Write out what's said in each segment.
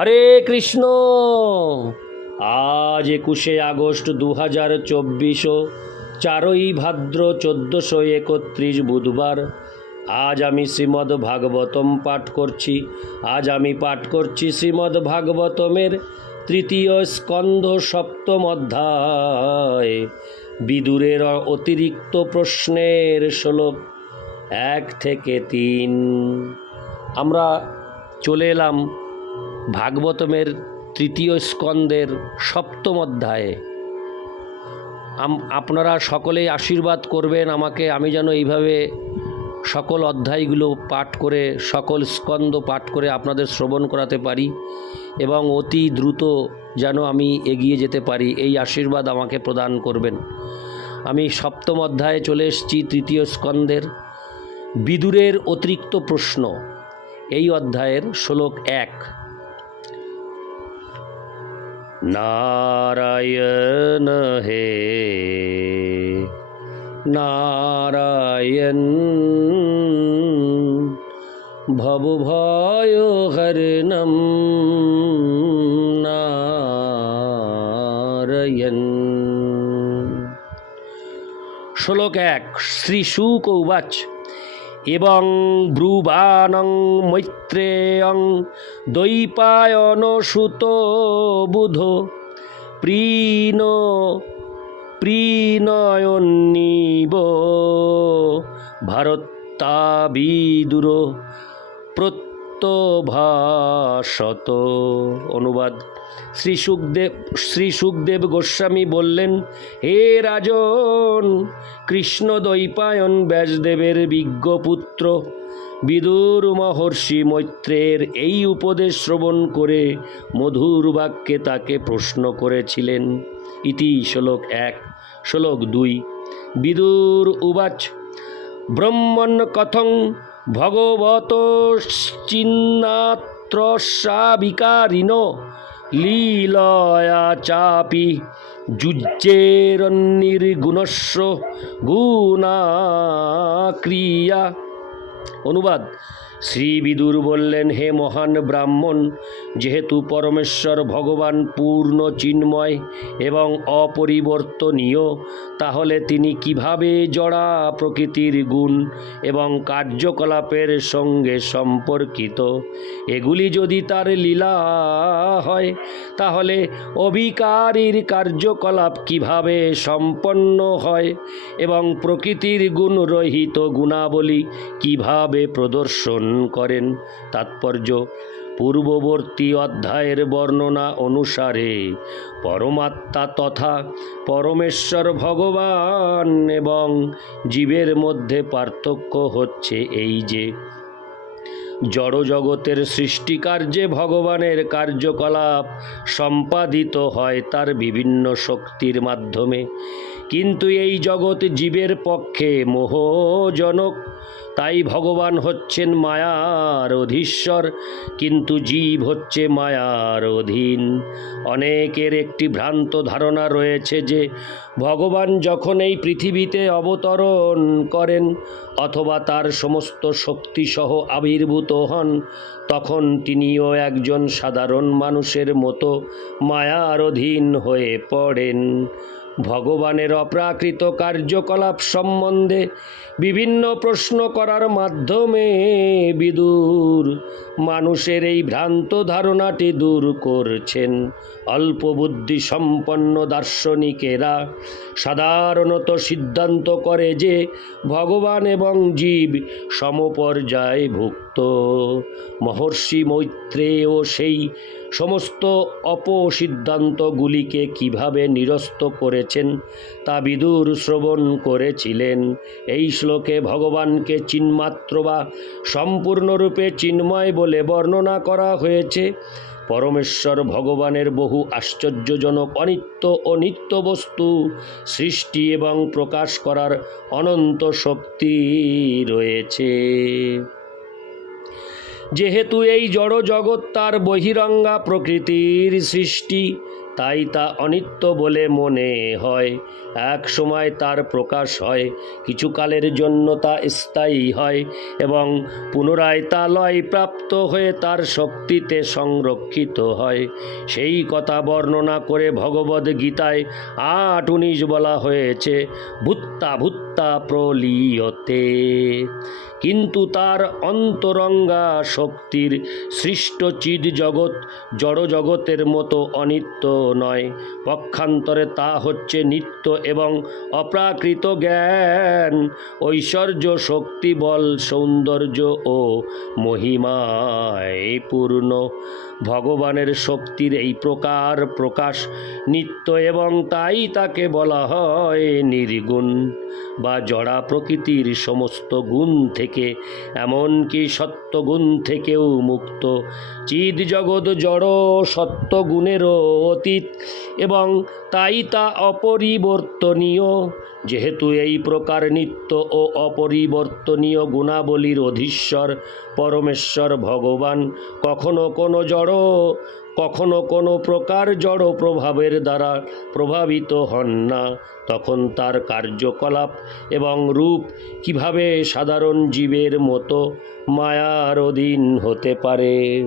হরে কৃষ্ণ। আজ একুশে আগস্ট দু হাজার চব্বিশ, চারই ভাদ্র চোদ্দোশো একত্রিশ বুধবার। আজ আমি শ্রীমদ্ ভাগবতম পাঠ করছি। আজ আমি পাঠ করছি শ্রীমদ্ ভাগবতমের তৃতীয় স্কন্ধ সপ্তম অধ্যায়। বিদুরের অতিরিক্ত প্রশ্নের শ্লোক এক থেকে তিন। আমরা চলে এলাম ভাগবতমের তৃতীয় স্কন্দের সপ্তম অধ্যায়ে। আপনারা সকলেই আশীর্বাদ করবেন আমাকে, আমি যেন এইভাবে সকল অধ্যায়গুলো পাঠ করে, সকল স্কন্দ পাঠ করে আপনাদের শ্রবণ করাতে পারি এবং অতি দ্রুত যেন আমি এগিয়ে যেতে পারি, এই আশীর্বাদ আমাকে প্রদান করবেন। আমি সপ্তম অধ্যায়ে চলে এসেছি, তৃতীয় স্কন্দের বিদুরের অতিরিক্ত প্রশ্ন। এই অধ্যায়ের শ্লোক এক। হে। নারায়ণ ভব ভয় হরণম নারায়ণ। শ্লোক এক শ্রী শুক উবাচ এবং ব্রুবানং মৈত্রেয়ং দৈপায়ন সুত বুধ প্রিণ ভারতাবিদুর ভারত্তাবিদুর প্রত্যভাষত অনুবাদ। শ্রী সুখদেব শ্রী সুখদেব গোস্বামী বললেন, হে রাজন, কৃষ্ণ দৈপায়ন ব্যাসদেবের বিজ্ঞপুত্র, বিদুর মহর্ষি মৈত্রের এই উপদেশ শ্রবণ করে মধুর বাক্যে তাকে প্রশ্ন করেছিলেন। ইতি শ্লোক এক, শ্লোক দুই, বিদুর উবাচ, ব্রহ্মণ কথং ভগবত চিন্নাত্রসাবিকারিণ লীলয়া চাপি যুজ্জেরন্নির্গুণস্ব গুণাক্রিয়া। অনুবাদ। শ্রী বিদুর বললেন, হে মহান ব্রাহ্মণ, যেহেতু পরমেশ্বর ভগবান পূর্ণ চিন্ময় এবং অপরিবর্তনীয়, তাহলে তিনি কীভাবে জড়া প্রকৃতির গুণ এবং কার্যকলাপের সঙ্গে সম্পর্কিত? এগুলি যদি তার লীলা হয়, তাহলে অবিকারীর কার্যকলাপ কীভাবে সম্পন্ন হয় এবং প্রকৃতির গুণরহিত গুণাবলী কীভাবে প্রদর্শন করেন। তাৎপর্য, পূর্ববর্তী অধ্যায়ের বর্ণনা অনুসারে পরমাত্মা তথা পরমেশ্বর ভগবান এবং জীবের মধ্যে পার্থক্য হচ্ছে এই যে, জড়জগতের সৃষ্টিকার্যে ভগবানের কার্যকলাপ সম্পাদিত হয় তার বিভিন্ন শক্তির মাধ্যমে। কিন্তু এই জগৎ জীবের পক্ষে মোহজনক। তাই ভগবান হচ্ছেন মায়ার অধীশ্বর, কিন্তু জীব হচ্ছে মায়ার অধীন। অনেকের একটি ভ্রান্ত ধারণা রয়েছে যে, ভগবান যখন এই পৃথিবীতে অবতরণ করেন অথবা তার সমস্ত শক্তিসহ আবির্ভূত হন, তখন তিনিও একজন সাধারণ মানুষের মতো মায়ার অধীন হয়ে পড়েন। ভগবানের অপ্রাকৃত কার্যকলাপ সম্বন্ধে বিভিন্ন প্রশ্ন করার মাধ্যমে বিদুর। মানুষের এই ভ্রান্ত ধারণাটি দূর করছেন অল্প বুদ্ধি সম্পন্ন দার্শনিকেরা। সাধারণত সিদ্ধান্ত করে যে ভগবান এবং জীব সমপর্যায় ভুক্ত। মহর্ষি মৈত্রেয় সেই সমস্ত অপসিদ্ধান্তগুলিকে কীভাবে নিরস্ত করেছেন তা বিদুর শ্রবণ করেছিলেন। এই শ্লোকে ভগবানকে চিন্মাত্র বা সম্পূর্ণরূপে চিন্ময় বলে বর্ণনা করা হয়েছে। পরমেশ্বর ভগবানের বহু আশ্চর্যজনক অনিত্য ও নিত্য বস্তু সৃষ্টি এবং প্রকাশ করার অনন্ত শক্তি রয়েছে। যেহেতু এই জড় জগৎ তার বহিরঙ্গা প্রকৃতির সৃষ্টি। তাই তা অনিত্য বলে মনে হয়। এক সময় তার প্রকাশ হয়, কিছুকালের জন্য তা স্থায়ী হয় এবং পুনরায় তা লয় প্রাপ্ত হয়ে তার শক্তিতে সংরক্ষিত হয়। সেই কথা বর্ণনা করে ভগবদ গীতায় আট উনিশ বলা হয়েছে, ভূত্তা ভূত্তা প্রলীয়তে। কিন্তু তার অন্তরঙ্গা শক্তির সৃষ্ট চিদ জগৎ জড় জগতের মতো অনিত্য নয়। পক্ষান্তরে তা হচ্ছে নিত্য এবং অপ্রাকৃত জ্ঞান, ঐশ্বর্য, শক্তি, বল, সৌন্দর্য ও মহিমায় পূর্ণ। ভগবানের শক্তির এই প্রকার প্রকাশ নিত্য এবং তাই তাকে বলা হয় নির্গুণ বা জড়া প্রকৃতির সমস্ত গুণ থেকে, এমনকি সত্যগুণ থেকেও মুক্ত। চিদ জগৎ জড় সত্যগুণেরও অতীত এবং তাই তা অপরিবর্তনীয়। যেহেতু এই প্রকার নিত্য ও অপরিবর্তনীয় গুণাবলীর অধীশ্বর পরমেশ্বর ভগবান, কখনো কোনো জড়, কখনো কোনো প্রকার জড় প্রভাবের দ্বারা প্রভাবিত হন না। তখন তার কার্যকলাপ এবং রূপ কীভাবে সাধারণ জীবের মতো মায়ার অধীন হতে পারে?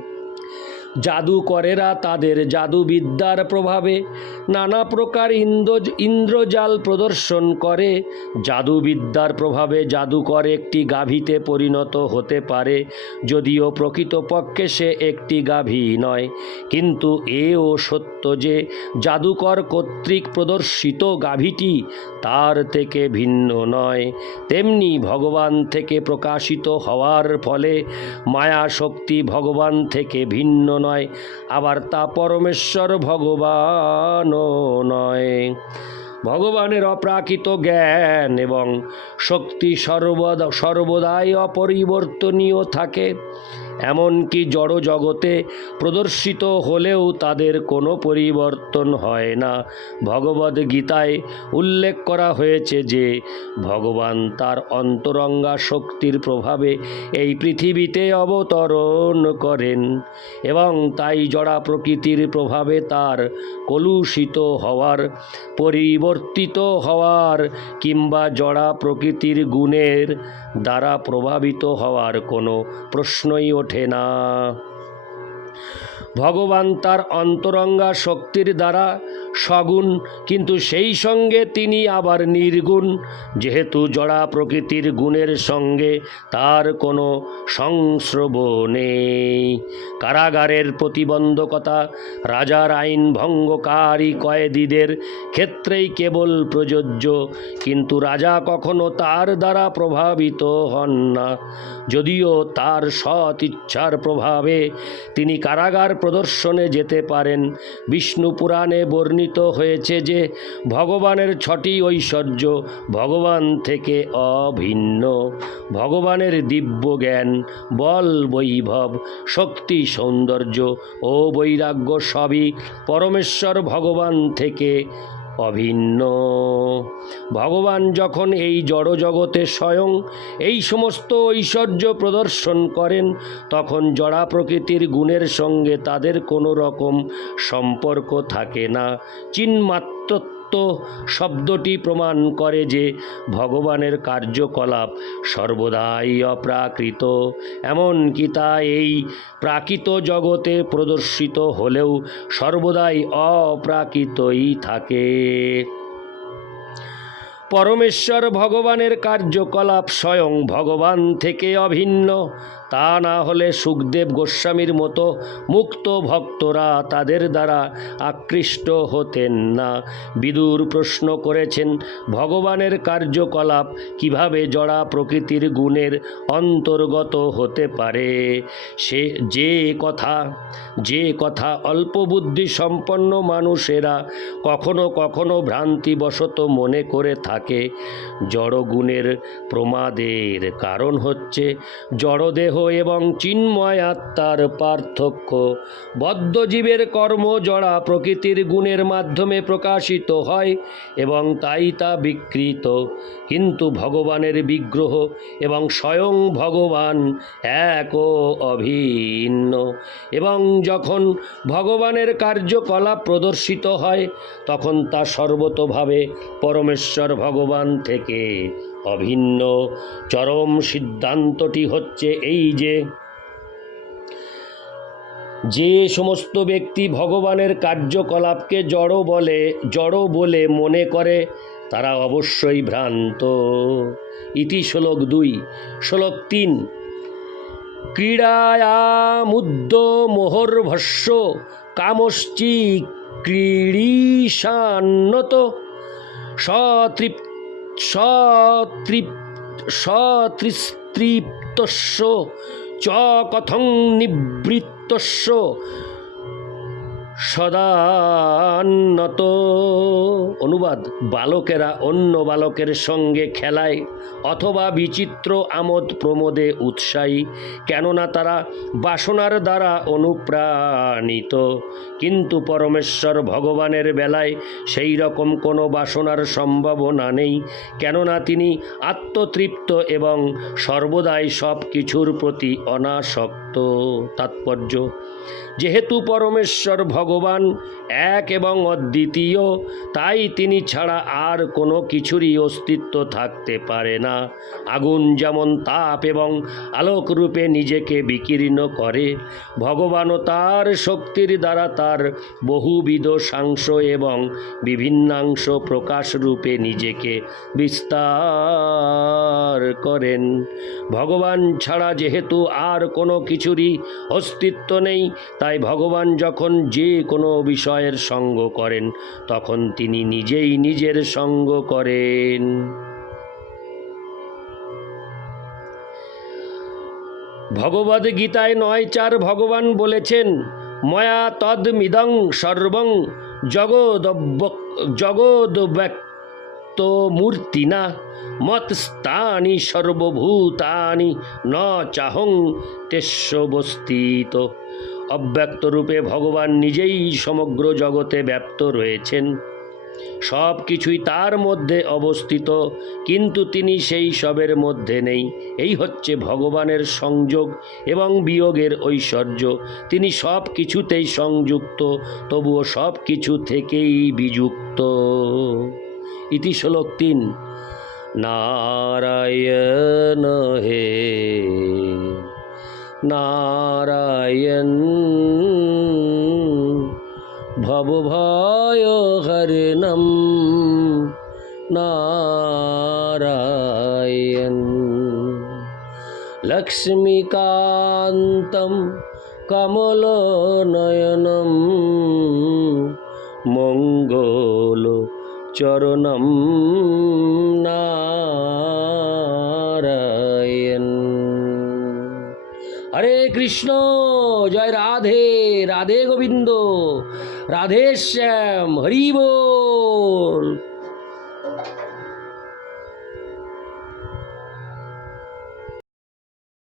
জাদুকরেরা তাদের জাদুবিদ্যার প্রভাবে নানা প্রকার ইন্দ্র ইন্দ্রজাল প্রদর্শন করে। জাদুবিদ্যার প্রভাবে জাদুকর একটি গাভীতে পরিণত হতে পারে, যদিও প্রকৃতপক্ষে সে একটি গাভী নয়। কিন্তু এও সত্য যে, জাদুকর কর্তৃক প্রদর্শিত গাভীটি তার থেকে ভিন্ন নয়। তেমনি ভগবান থেকে প্রকাশিত হওয়ার ফলে মায়া শক্তি ভগবান থেকে ভিন্ন নয়, আবার তা পরমেশ্বর ভগবানও নয়। ভগবানের অপ্রাকৃত জ্ঞান এবং শক্তি সর্বদা সর্বদাই অপরিবর্তনীয় থাকে। এমনকি জড় জগতে প্রদর্শিত হলেও তাদের কোনো পরিবর্তন হয় না। ভগবদ গীতায় উল্লেখ করা হয়েছে যে, ভগবান তার অন্তরঙ্গা শক্তির প্রভাবে এই পৃথিবীতে অবতরণ করেন এবং তাই জড়া প্রকৃতির প্রভাবে তার কলুষিত হওয়ার, পরিবর্তিত হওয়ার কিংবা জড়া প্রকৃতির গুণের দ্বারা প্রভাবিত হওয়ার কোনো প্রশ্নই ওঠে না। ভগবান তার অন্তরঙ্গা শক্তির দ্বারা সগুণ, কিন্তু সেই সঙ্গে তিনি আবার নির্গুণ। যেহেতু জড়া প্রকৃতির গুণের সঙ্গে তার কোনো সংস্রব নেই। কারাগারের প্রতিবন্ধকতা, রাজার আইন ভঙ্গকারী কয়েদিদের ক্ষেত্রেই কেবল প্রযোজ্য, কিন্তু রাজা কখনো তার দ্বারা প্রভাবিত হন না। যদিও তার সৎ ইচ্ছার প্রভাবে তিনি কারাগার প্রদর্শনে যেতে পারেন বিষ্ণু পুরাণে বর্ণিত হয়েছে যে ভগবানের ছটি ঐশ্বর্য ভগবান থেকে অভিন্ন। ভগবানের দিব্য জ্ঞান, বল বৈভব, শক্তি সৌন্দর্য ও বৈরাগ্য সবই পরমেশ্বর ভগবান থেকে অভিন্ন। ভগবান যখন এই জড় জগতে স্বয়ং এই সমস্ত ঐশ্বর্য প্রদর্শন করেন, তখন জড়া প্রকৃতির গুণের সঙ্গে তাদের কোনো রকম সম্পর্ক থাকে না। চিন্মাত্রত্ব শব্দটি প্রমাণ করে যে ভগবানের কার্যকলাপ সর্বদাই অপ্রাকৃত। এমনকি তা এই প্রাকৃত জগতে প্রদর্শিত হলেও সর্বদাই অপ্রাকৃতই থাকে। পরমেশ্বর ভগবানের কার্যকলাপ স্বয়ং ভগবান থেকে অভিন্ন। তা না হলে সুখদেব গোস্বামীর মতো মুক্ত ভক্তরা তাদের দ্বারা আকৃষ্ট হতেন না। বিদুর প্রশ্ন করেছেন, ভগবানের কার্যকলাপ কীভাবে জড়া প্রকৃতির গুণের অন্তর্গত হতে পারে? সে যে কথা যে কথা অল্প বুদ্ধি সম্পন্ন মানুষেরা কখনো কখনো ভ্রান্তিবশত মনে করে থাকে। জড়গুণের প্রমাদের কারণ হচ্ছে, জড়দেহ এবং চিন্ময় আত্মার পার্থক্য। বদ্ধজীবের কর্ম জড়া প্রকৃতির গুণের মাধ্যমে প্রকাশিত হয় এবং তাই তা বিকৃত। কিন্তু ভগবানের বিগ্রহ এবং স্বয়ং ভগবান এক ও অভিন্ন। এবং যখন ভগবানের কার্যকলাপ প্রদর্শিত হয়, তখন তা সর্বতোভাবে পরমেশ্বর ভগবান থেকে অভিন্ন চরম সিদ্ধান্তটি হচ্ছে এই যে যে সমস্ত ব্যক্তি ভগবানের কার্যকলাপকে জড় বলে জড় বলে মনে করে, তারা অবশ্যই ভ্রান্ত। ইতি শ্লোক দুই। শ্লোক তিন। ক্রীড়ায়ামুদ্য মোহর্ভস্য কামশ্চি ক্রীড়ীশান্নত সতৃপ সতৃপ চ কথং নিবৃত্তস্য সদান্নত। অনুবাদ, বালকেরা অন্য বালকের সঙ্গে খেলায় অথবা বিচিত্র আমোদ প্রমোদে উৎসাহী, কেননা তারা বাসনার দ্বারা অনুপ্রাণিত। কিন্তু পরমেশ্বর ভগবানের বেলায় সেই রকম কোনো বাসনার সম্ভাবনা নেই, কেননা তিনি আত্মতৃপ্ত এবং সর্বদাই সব কিছুর প্রতি অনাসক্ত। তাৎপর্য। যেহেতু পরমেশ্বর ভগবান এক এবং অদ্বিতীয়, তাই তিনি ছাড়া আর কোনো কিছুরই অস্তিত্ব থাকতে পারে না। আগুন যেমন তাপ এবং আলোক রূপে নিজেকে বিকীর্ণ করে, ভগবানও তার শক্তির দ্বারা তার বহুবিধ সাংশ এবং বিভিন্নাংশ প্রকাশ রূপে নিজেকে বিস্তার করেন। ভগবান ছাড়া যেহেতু আর কোনো কিছুরই অস্তিত্ব নেই। তাই ভগবান যখন যে কোনো বিষয়ের সঙ্গ করেন, তখন তিনি নিজেই নিজের সঙ্গ করেন। ভগবদ গীতায় নয় চার ভগবান বলেছেন, ময়া তদ্মিদং সর্বং জগদব্য জগদ্ব্যক্ত মূর্তিনা মৎস্তানি সর্বভূতানি ন চাহং তেস্যবস্থিত অব্যক্ত রূপে ভগবান নিজেই সমগ্র জগতে ব্যপ্ত রয়েছেন। সব কিছুই তার মধ্যে অবস্থিত, কিন্তু তিনি সেই সবের মধ্যে নেই। এই হচ্ছে ভগবানের সংযোগ এবং বিয়োগের ঐশ্বর্য। তিনি সব কিছুতেই সংযুক্ত, তবুও সব কিছু থেকেই বিযুক্ত। ইতি শ্লোক তিন। নারায়ণ হে নারায়ণ ভবভয় হরিণম নারায়ণ। লক্ষ্মীকান্তম কমলনয়নম মঙ্গল চরণম নারায়ণ। হরে কৃষ্ণ জয় রাধে রাধে গোবিন্দ রাধে শ্যাম হরি